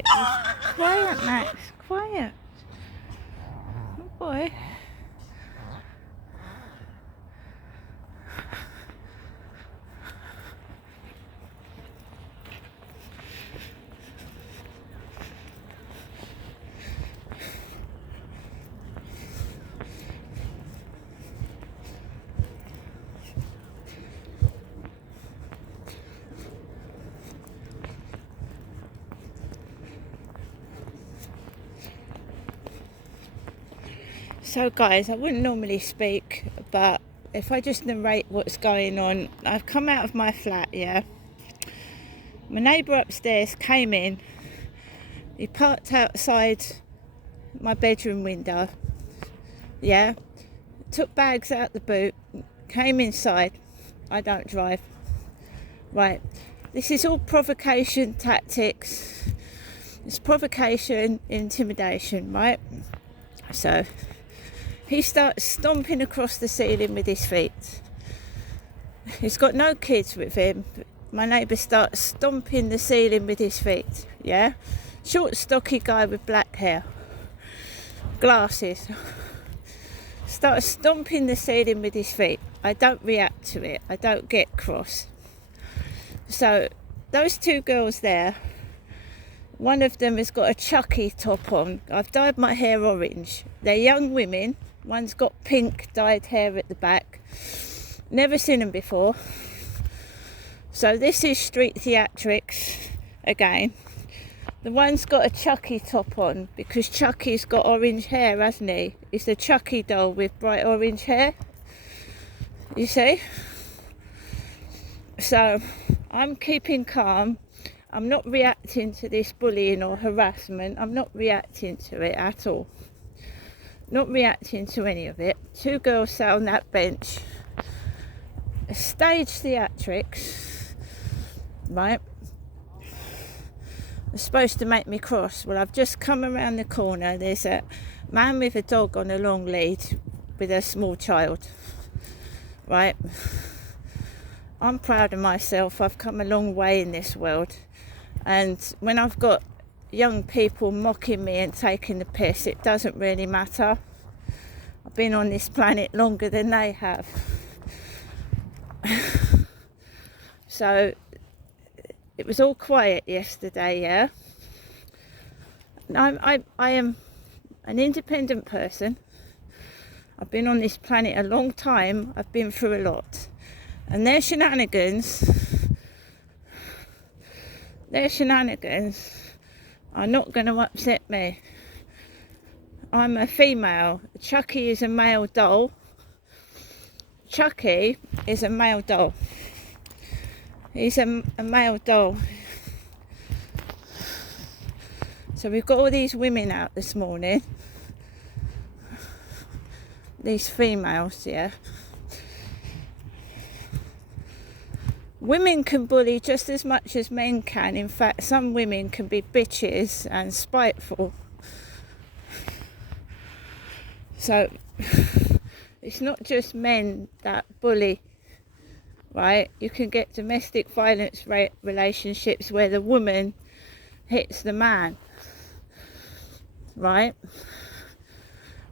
quiet. Quiet, Max. Quiet. Oh boy. So guys, I wouldn't normally speak, but if I just narrate what's going on, I've come out of my flat, yeah. My neighbour upstairs came in, he parked outside my bedroom window, yeah, took bags out the boot, came inside. I don't drive. Right, this is all provocation tactics. It's provocation, intimidation, right? So he starts stomping across the ceiling with his feet. He's got no kids with him. My neighbour starts stomping the ceiling with his feet, yeah? Short, stocky guy with black hair, glasses. Starts stomping the ceiling with his feet. I don't react to it. I don't get cross. So those two girls there, one of them has got a Chucky top on. I've dyed my hair orange. They're young women. One's got pink dyed hair at the back. Never seen them before. So this is street theatrics again. The one's got a Chucky top on because Chucky's got orange hair, hasn't he? It's a Chucky doll with bright orange hair. You see? So I'm keeping calm. I'm not reacting to this bullying or harassment. I'm not reacting to it at all. Not reacting to any of it. Two girls sat on that bench. Stage theatrics, right? It's supposed to make me cross. Well, I've just come around the corner. There's a man with a dog on a long lead with a small child, right? I'm proud of myself. I've come a long way in this world. And when I've got young people mocking me and taking the piss, it doesn't really matter. I've been on this planet longer than they have. So it was all quiet yesterday, yeah. I am an independent person. I've been on this planet a long time. I've been through a lot. And their shenanigans are not going to upset me. I'm a female. Chucky is a male doll. Chucky is a male doll. He's a male doll. So we've got all these women out this morning. These females, yeah. Women can bully just as much as men can. In fact, some women can be bitches and spiteful. So it's not just men that bully, right? You can get domestic violence relationships where the woman hits the man, right?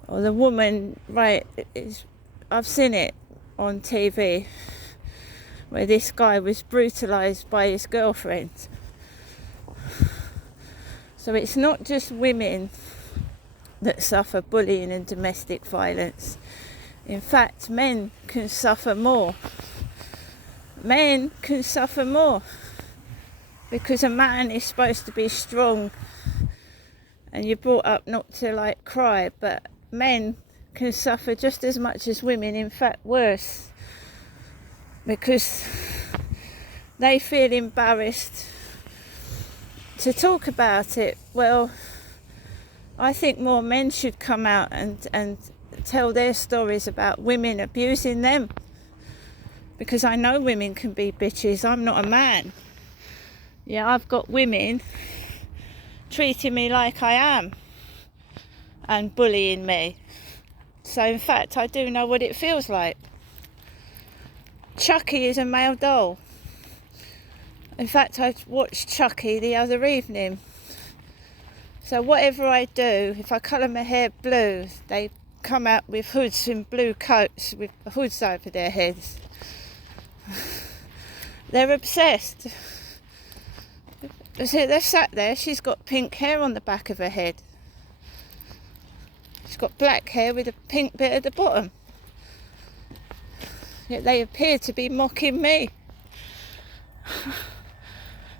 Or the woman, right, I've seen it on TV where this guy was brutalised by his girlfriend. So it's not just women that suffer bullying and domestic violence. In fact, men can suffer more. Men can suffer more because a man is supposed to be strong and you're brought up not to cry, but men can suffer just as much as women, in fact worse, because they feel embarrassed to talk about it. Well, I think more men should come out and tell their stories about women abusing them, because I know women can be bitches. I'm not a man. Yeah, I've got women treating me like I am and bullying me. So in fact, I do know what it feels like. Chucky is a male doll. In fact, I watched Chucky the other evening. So whatever I do, if I colour my hair blue, they come out with hoods and blue coats with hoods over their heads. They're obsessed. See, they're sat there, she's got pink hair on the back of her head. She's got black hair with a pink bit at the bottom. Yet they appear to be mocking me.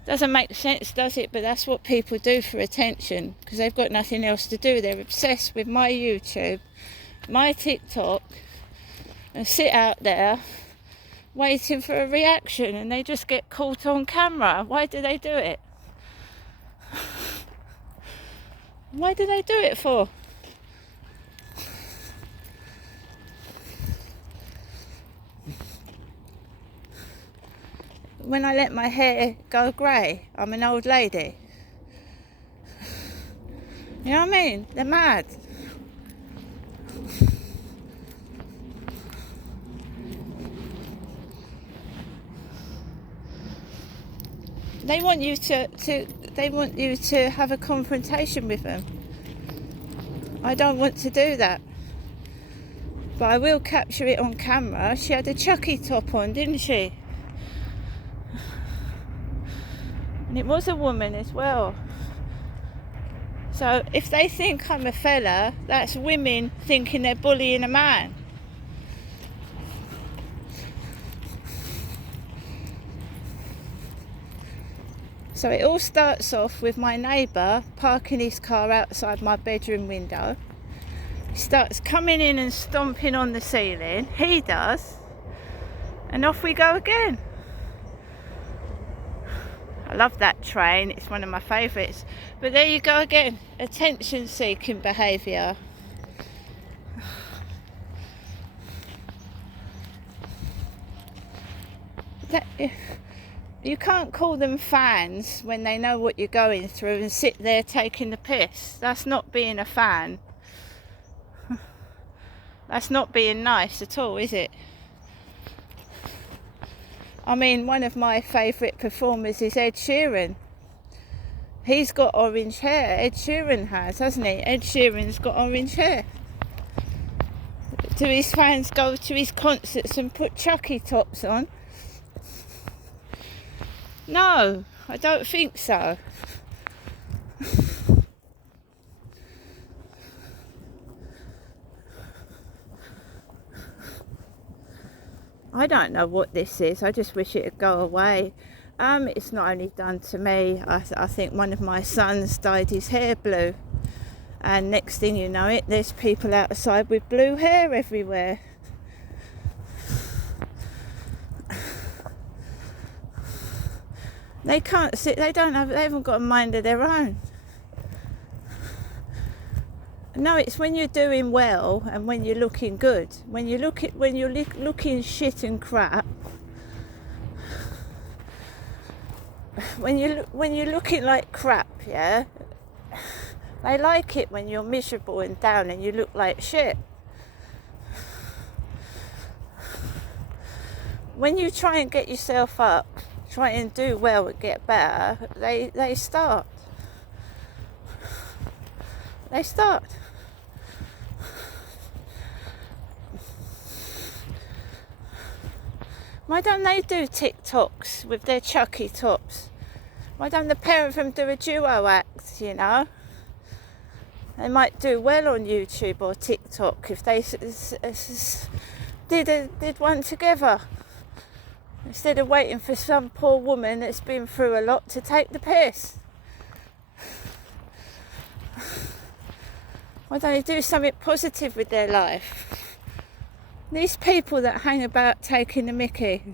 Doesn't make sense, does it? But that's what people do for attention, because they've got nothing else to do. They're obsessed with my YouTube, my TikTok, and sit out there waiting for a reaction, and they just get caught on camera. Why do they do it? Why do they do it for? When I let my hair go grey, I'm an old lady. You know what I mean? They're mad. They want you to have a confrontation with them. I don't want to do that. But I will capture it on camera. She had a Chucky top on, didn't she? And it was a woman as well. So if they think I'm a fella, that's women thinking they're bullying a man. So it all starts off with my neighbour parking his car outside my bedroom window. He starts coming in and stomping on the ceiling. He does. And off we go again. I love that train, it's one of my favourites. But there you go again, attention-seeking behaviour. You can't call them fans when they know what you're going through and sit there taking the piss. That's not being a fan. That's not being nice at all, is it? I mean, one of my favourite performers is Ed Sheeran. He's got orange hair. Ed Sheeran has, hasn't he? Ed Sheeran's got orange hair. Do his fans go to his concerts and put Chucky tops on? No, I don't think so. I don't know what this is. I just wish it would go away. It's not only done to me. I think one of my sons dyed his hair blue. And next thing you know it, there's people outside with blue hair everywhere. They can't sit, they haven't got a mind of their own. No, it's when you're doing well and when you're looking good. When you're looking shit and crap. When you're looking like crap, yeah. They like it when you're miserable and down and you look like shit. When you try and get yourself up, try and do well and get better, they start. They start. Why don't they do TikToks with their Chucky tops? Why don't the pair of them do a duo act, you know? They might do well on YouTube or TikTok if they did one together. Instead of waiting for some poor woman that's been through a lot to take the piss. Why don't they do something positive with their life? These people that hang about taking the mickey.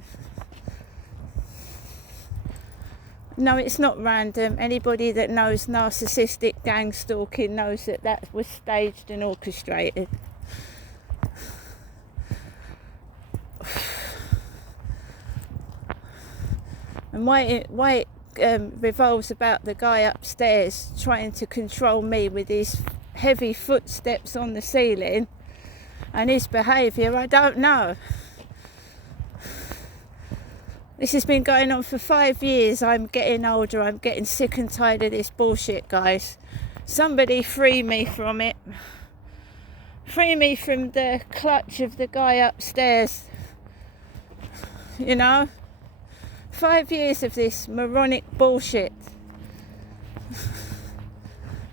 No, it's not random. Anybody that knows narcissistic gang stalking knows that was staged and orchestrated. And why it revolves about the guy upstairs trying to control me with his heavy footsteps on the ceiling and his behaviour, I don't know. This has been going on for 5 years. I'm getting older. I'm getting sick and tired of this bullshit, guys. Somebody free me from it. Free me from the clutch of the guy upstairs. You know? 5 years of this moronic bullshit.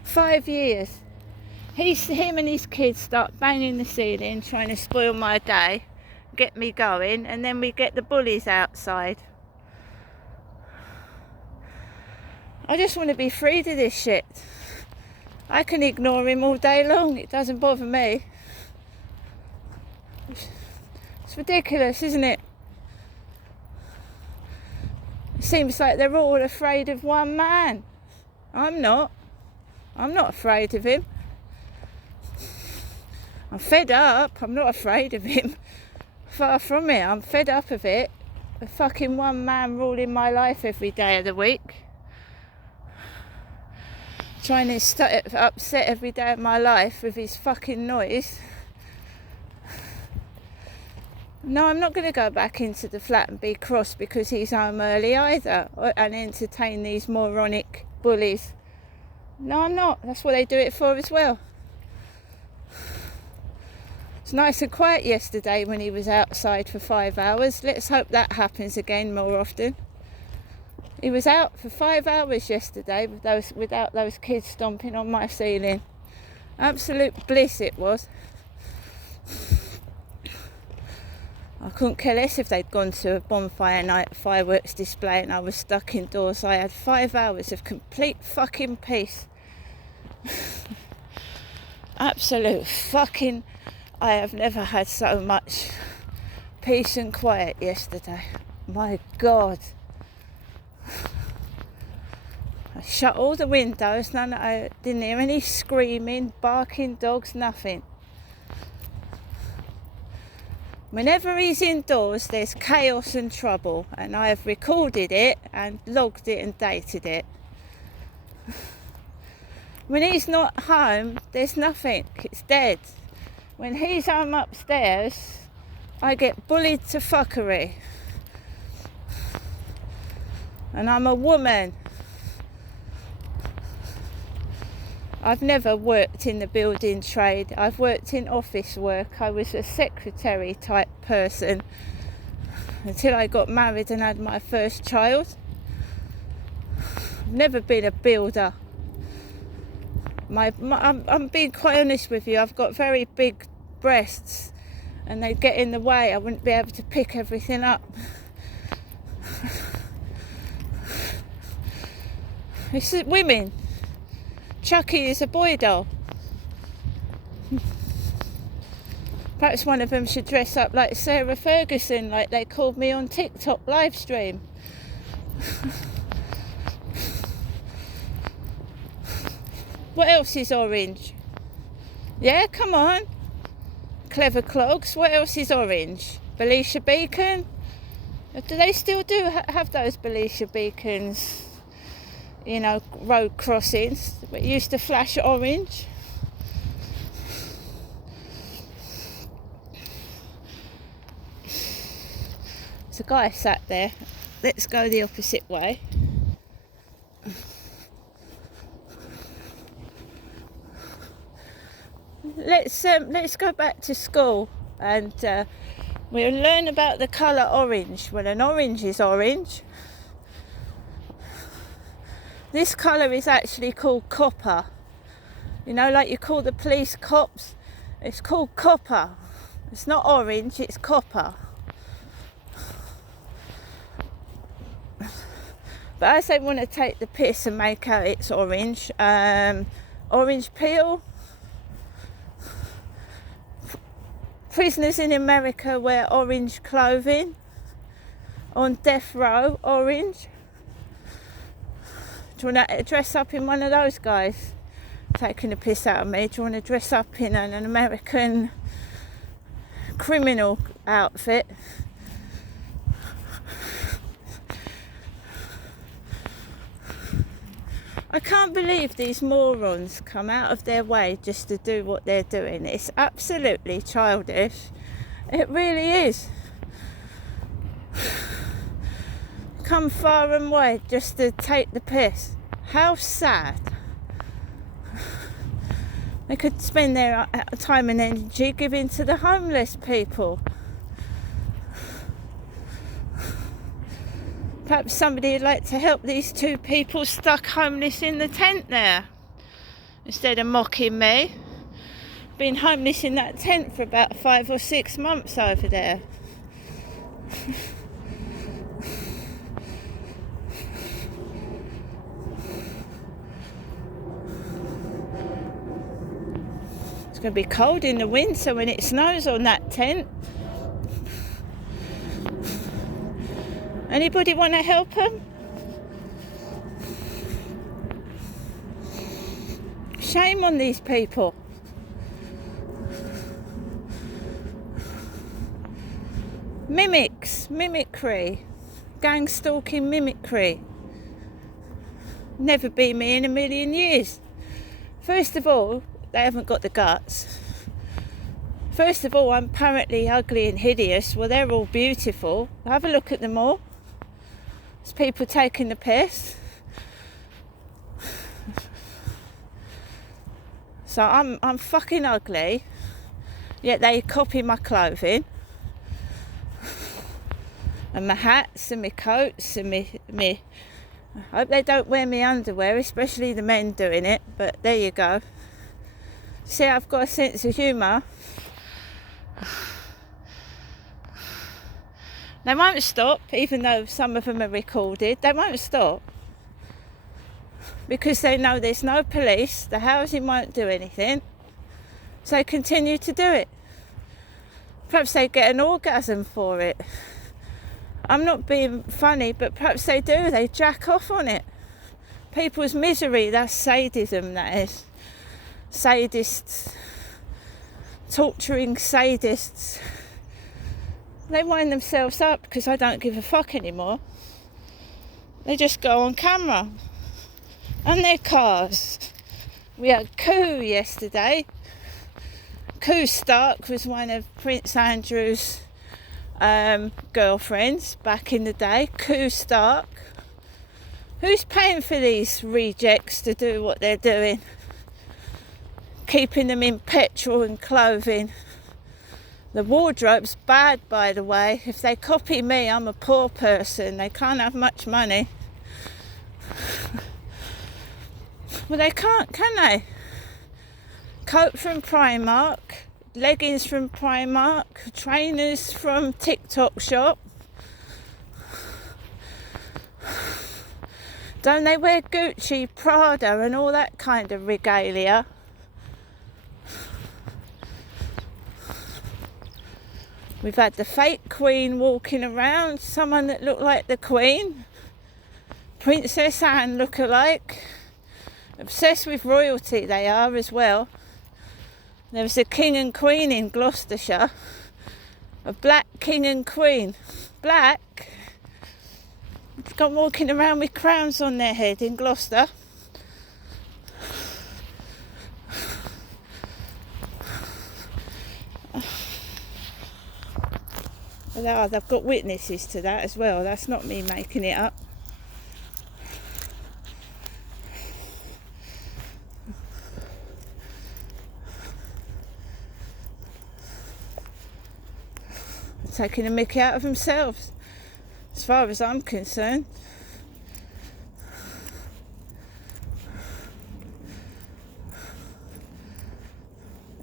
5 years. Him and his kids start banging the ceiling, trying to spoil my day, get me going, and then we get the bullies outside. I just want to be freed of this shit. I can ignore him all day long. It doesn't bother me. It's ridiculous, isn't it? It seems like they're all afraid of one man. I'm not. I'm not afraid of him. I'm fed up. I'm not afraid of him. Far from it. I'm fed up of it. A fucking one man ruling my life every day of the week. Trying to upset every day of my life with his fucking noise. No, I'm not going to go back into the flat and be cross because he's home early either, and entertain these moronic bullies. No, I'm not. That's what they do it for as well. It's nice and quiet yesterday when he was outside for 5 hours. Let's hope that happens again more often. He was out for 5 hours yesterday without those kids stomping on my ceiling. Absolute bliss it was. I couldn't care less if they'd gone to a bonfire night fireworks display and I was stuck indoors. I had 5 hours of complete fucking peace. Absolute fucking... I have never had so much peace and quiet yesterday. My God. I shut all the windows. I didn't hear any screaming, barking dogs, nothing. Whenever he's indoors, there's chaos and trouble, and I have recorded it and logged it and dated it. When he's not home, there's nothing. It's dead. When he's home upstairs, I get bullied to fuckery. And I'm a woman. I've never worked in the building trade. I've worked in office work. I was a secretary type person until I got married and had my first child. I've never been a builder. I'm being quite honest with you. I've got very big breasts and they get in the way. I wouldn't be able to pick everything up. This is women. Chucky is a boy doll. Perhaps one of them should dress up like Sarah Ferguson, like they called me on TikTok live stream. What else is orange? Yeah, come on. Clever clogs. What else is orange? Belisha Beacon? Do they still have those Belisha Beacons? You know, road crossings. It used to flash orange. There's a guy sat there. Let's go the opposite way. Let's go back to school and we'll learn about the colour orange. Well, an orange is orange. This colour is actually called copper. You know, like you call the police cops. It's called copper. It's not orange, it's copper. But as they want to take the piss and make out it's orange, orange peel. Prisoners in America wear orange clothing. On death row, orange. Do you want to dress up in one of those guys taking the piss out of me? Do you want to dress up in an American criminal outfit? I can't believe these morons come out of their way just to do what they're doing. It's absolutely childish. It really is. Come far and wide just to take the piss. How sad. They could spend their time and energy giving to the homeless people. Perhaps somebody would like to help these 2 people stuck homeless in the tent there, instead of mocking me. Been homeless in that tent for about 5 or 6 months over there. It's going to be cold in the winter when it snows on that tent. Anybody want to help them? Shame on these people. Mimicry, gang stalking mimicry. Never be me in a million years. First of all, they haven't got the guts. First of all, I'm apparently ugly and hideous. Well, they're all beautiful. Have a look at them all. There's people taking the piss. So I'm fucking ugly, yet they copy my clothing and my hats and my coats and me. I hope they don't wear me underwear, especially the men doing it, but there you go. See, I've got a sense of humour. They won't stop, even though some of them are recorded. They won't stop because they know there's no police, the housing won't do anything, so they continue to do it. Perhaps they get an orgasm for it. I'm not being funny, but perhaps they do. They jack off on it. People's misery, that's sadism, that is. Sadists, torturing sadists. They wind themselves up because I don't give a fuck anymore. They just go on camera. And their cars. We had Koo yesterday. Koo Stark was one of Prince Andrew's girlfriends back in the day. Koo Stark. Who's paying for these rejects to do what they're doing? Keeping them in petrol and clothing. The wardrobe's bad, by the way. If they copy me, I'm a poor person. They can't have much money. Well, they can't, can they? Coat from Primark, leggings from Primark, trainers from TikTok shop. Don't they wear Gucci, Prada and all that kind of regalia? We've had the fake Queen walking around, someone that looked like the Queen, Princess Anne look-alike. Obsessed with royalty they are as well. There was a king and queen in Gloucestershire, a black king and queen. Black, gone walking around with crowns on their head in Gloucester. Well, they've got witnesses to that as well. That's not me making it up. Taking a mickey out of themselves, as far as I'm concerned.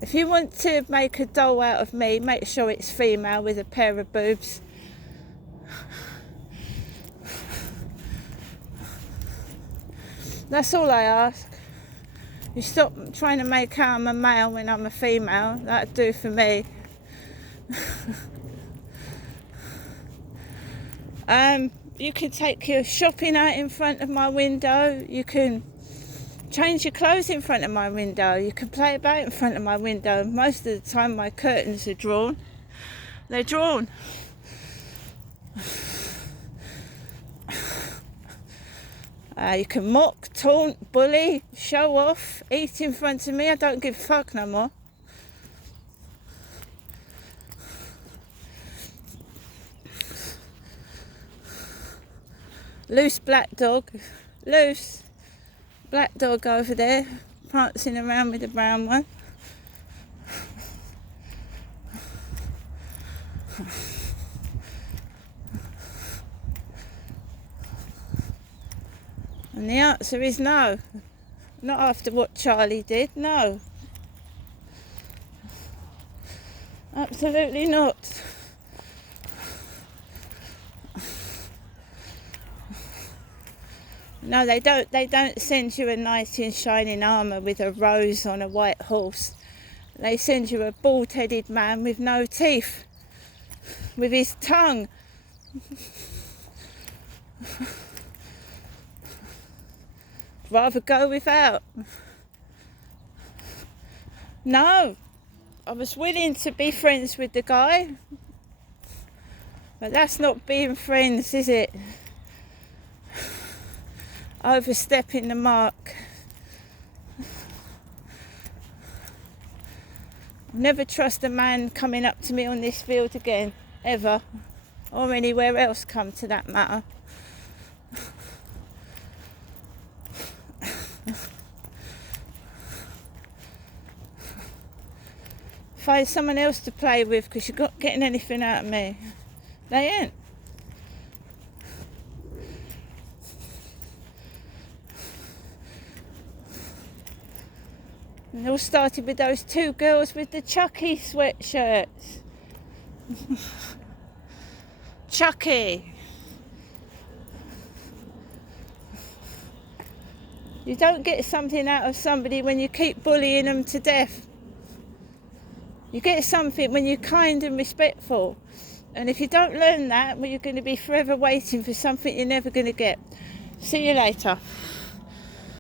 If you want to make a doll out of me, make sure it's female with a pair of boobs. That's all I ask. You stop trying to make out I'm a male when I'm a female. That'd do for me. You can take your shopping out in front of my window. You can change your clothes in front of my window. You can play about in front of my window. Most of the time my curtains are drawn. They're drawn. You can mock, taunt, bully, show off, eat in front of me. I don't give a fuck no more. Loose black dog. Loose. Black dog over there. prancing around with the brown one. And the answer is no. Not after what Charlie did, no. Absolutely not. No, they don't send you a knight in shining armour with a rose on a white horse. They send you a bald-headed man with no teeth, with his tongue. Rather go without. No, I was willing to be friends with the guy, but that's not being friends, is it? Overstepping the mark. Never trust a man coming up to me on this field again, ever, or anywhere else, come to that matter. Find someone else to play with, because you're not getting anything out of me. They ain't. And it all started with those two girls with the Chucky sweatshirts. Chucky. You don't get something out of somebody when you keep bullying them to death. You get something when you're kind and respectful. And if you don't learn that, well, you're going to be forever waiting for something you're never going to get. See you later.